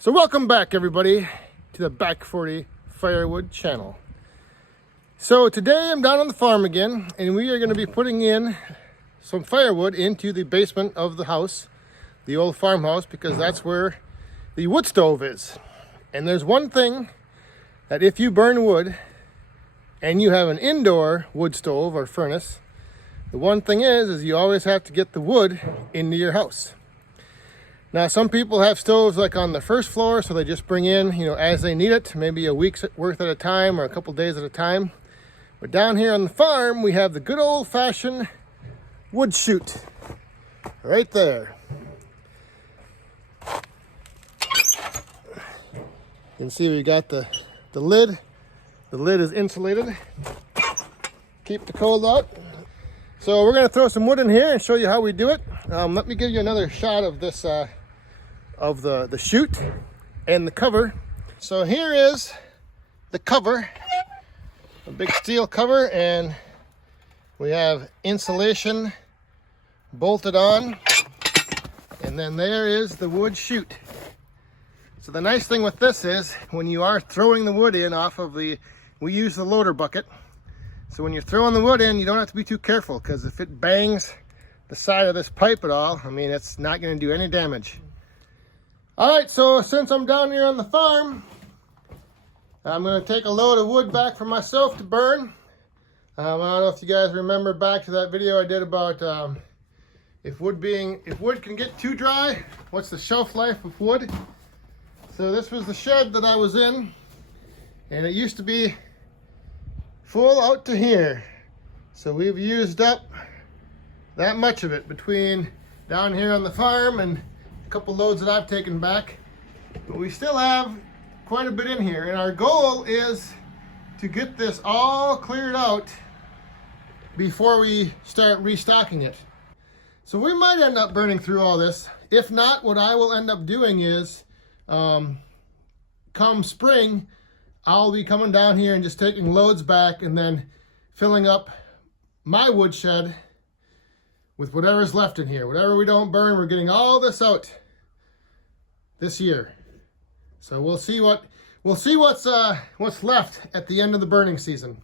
So welcome back everybody to the Back 40 Firewood channel. So today I'm down on the farm again and we are going to be putting in some firewood into the basement of the house, the old farmhouse, because that's where the wood stove is. And there's one thing that if you burn wood and you have an indoor wood stove or furnace, the one thing is you always have to get the wood into your house. Now, some people have stoves like on the first floor, so they just bring in, as they need it, maybe a week's worth at a time or a couple days at a time. But down here on the farm, we have the good old-fashioned wood chute right there. You can see we got the lid. The lid is insulated. Keep the cold out. So we're going to throw some wood in here and show you how we do it. Let me give you another shot of this, of the chute and the cover. So here is the cover, a big steel cover, and we have insulation bolted on, and then there is the wood chute. So the nice thing with this is when you are throwing the wood in off of we use the loader bucket. So when you're throwing the wood in, you don't have to be too careful, because if it bangs the side of this pipe at all, it's not going to do any damage. All right, so since I'm down here on the farm, I'm going to take a load of wood back for myself to burn. I don't know if you guys remember back to that video I did about if wood can get too dry, what's the shelf life of wood? So this was the shed that I was in, and it used to be full out to here. So we've used up that much of it between down here on the farm and a couple loads that I've taken back. But we still have quite a bit in here, and our goal is to get this all cleared out before we start restocking it. So we might end up burning through all this. If not, what I will end up doing is come spring, I'll be coming down here and just taking loads back and then filling up my wood shed with whatever's left in here. Whatever we don't burn, we're getting all this out this year. So we'll see what's left at the end of the burning season.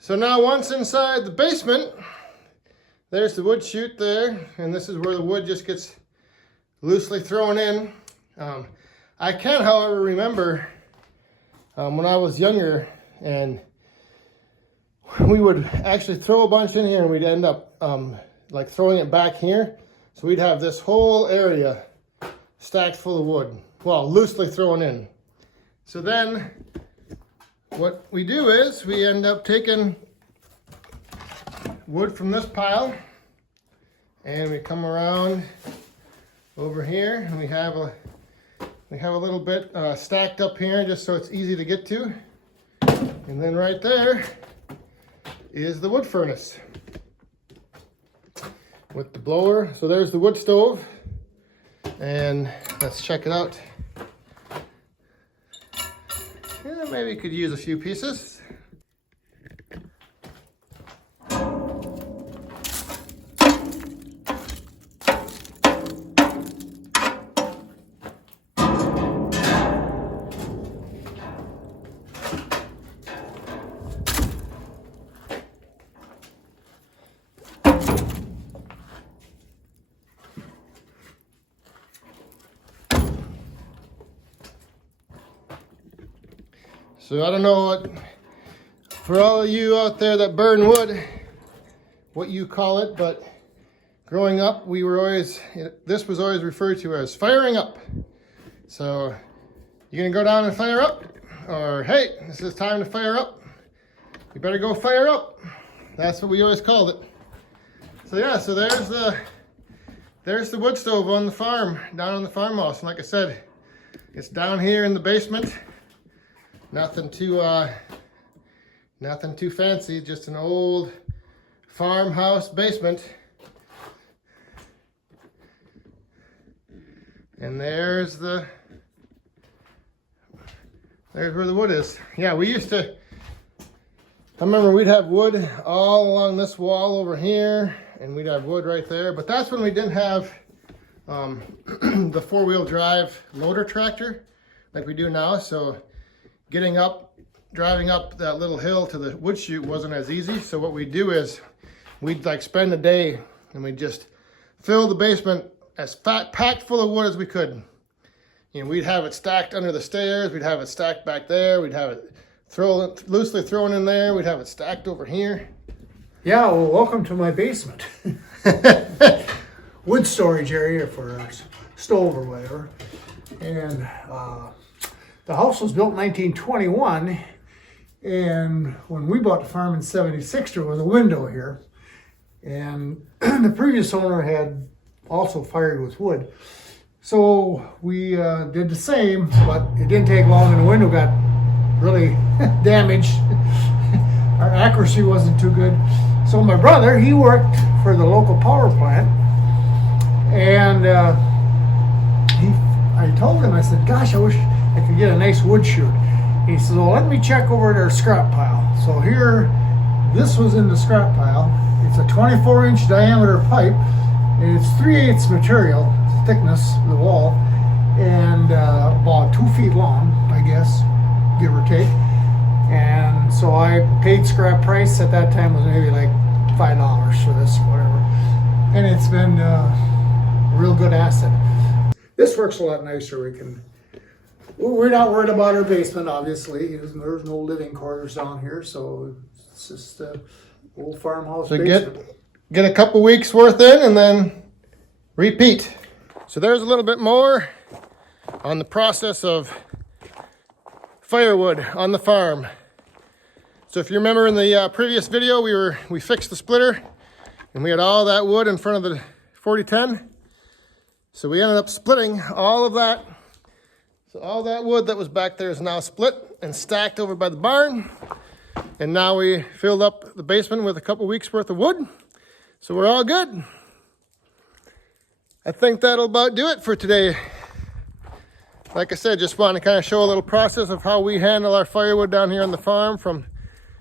So now once inside the basement, there's the wood chute there, and this is where the wood just gets loosely thrown in. I can, however, remember when I was younger, and we would actually throw a bunch in here, and we'd end up like throwing it back here. So we'd have this whole area stacked full of wood, well, loosely thrown in. So then what we do is we end up taking wood from this pile, and we come around over here, and we have a little bit stacked up here just so it's easy to get to. And then right there is the wood furnace with the blower. So there's the wood stove, and let's check it out. Yeah, maybe could use a few pieces. So I don't know what, for all of you out there that burn wood, what you call it, but growing up, this was always referred to as firing up. So you're gonna go down and fire up, or hey, this is time to fire up. You better go fire up. That's what we always called it. So yeah, so there's the wood stove on the farm, down on the farmhouse. And like I said, it's down here in the basement. Nothing too fancy, just an old farmhouse basement. And there's where the wood is. Yeah, I remember we'd have wood all along this wall over here, and we'd have wood right there, but that's when we didn't have the four-wheel drive loader tractor like we do now. So driving up that little hill to the wood chute wasn't as easy. So what we'd do is we'd like spend a day and we'd just fill the basement as packed full of wood as we could. You know, we'd have it stacked under the stairs, we'd have it stacked back there, we'd have it loosely thrown in there, we'd have it stacked over here. Yeah, well, welcome to my basement. Wood storage area for a stove or whatever. And the house was built in 1921, and when we bought the farm in 76, there was a window here. And the previous owner had also fired with wood. So we did the same, but it didn't take long and the window got really damaged. Our accuracy wasn't too good. So my brother, he worked for the local power plant, and I told him, I said, gosh, I wish I could get a nice wood chute. He said, well, let me check over at our scrap pile. So here, this was in the scrap pile. It's a 24-inch diameter pipe, and it's 3/8 material thickness of the wall, and about 2 feet long, I guess, give or take. And so I paid scrap price at that time, was maybe like $5 for this, whatever. And it's been a real good asset. This works a lot nicer. We're not worried about our basement, obviously. There's no living quarters down here, so it's just a old farmhouse basement. Get a couple weeks worth in and then repeat. So there's a little bit more on the process of firewood on the farm. So if you remember in the previous video, we fixed the splitter and we had all that wood in front of the 4010. So we ended up splitting all of that. So all that wood that was back there is now split and stacked over by the barn. And now we filled up the basement with a couple weeks worth of wood. So we're all good. I think that'll about do it for today. Like I said, just want to kind of show a little process of how we handle our firewood down here on the farm, from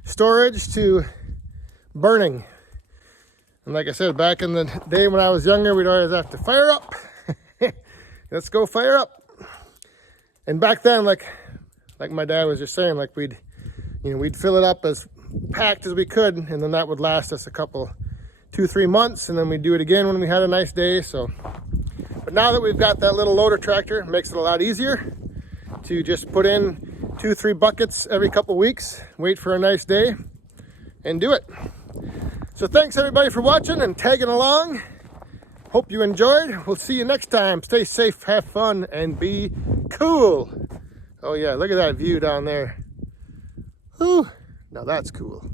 storage to burning. And like I said, back in the day when I was younger, we'd always have to fire up. Let's go fire up. And back then, like my dad was just saying, like we'd fill it up as packed as we could, and then that would last us a couple, 2-3 months, and then we'd do it again when we had a nice day. So, but now that we've got that little loader tractor, it makes it a lot easier to just put in 2-3 buckets every couple weeks, wait for a nice day, and do it. So thanks everybody for watching and tagging along. Hope you enjoyed. We'll see you next time. Stay safe, have fun, and be cool. Oh yeah, look at that view down there. Whew, now that's cool.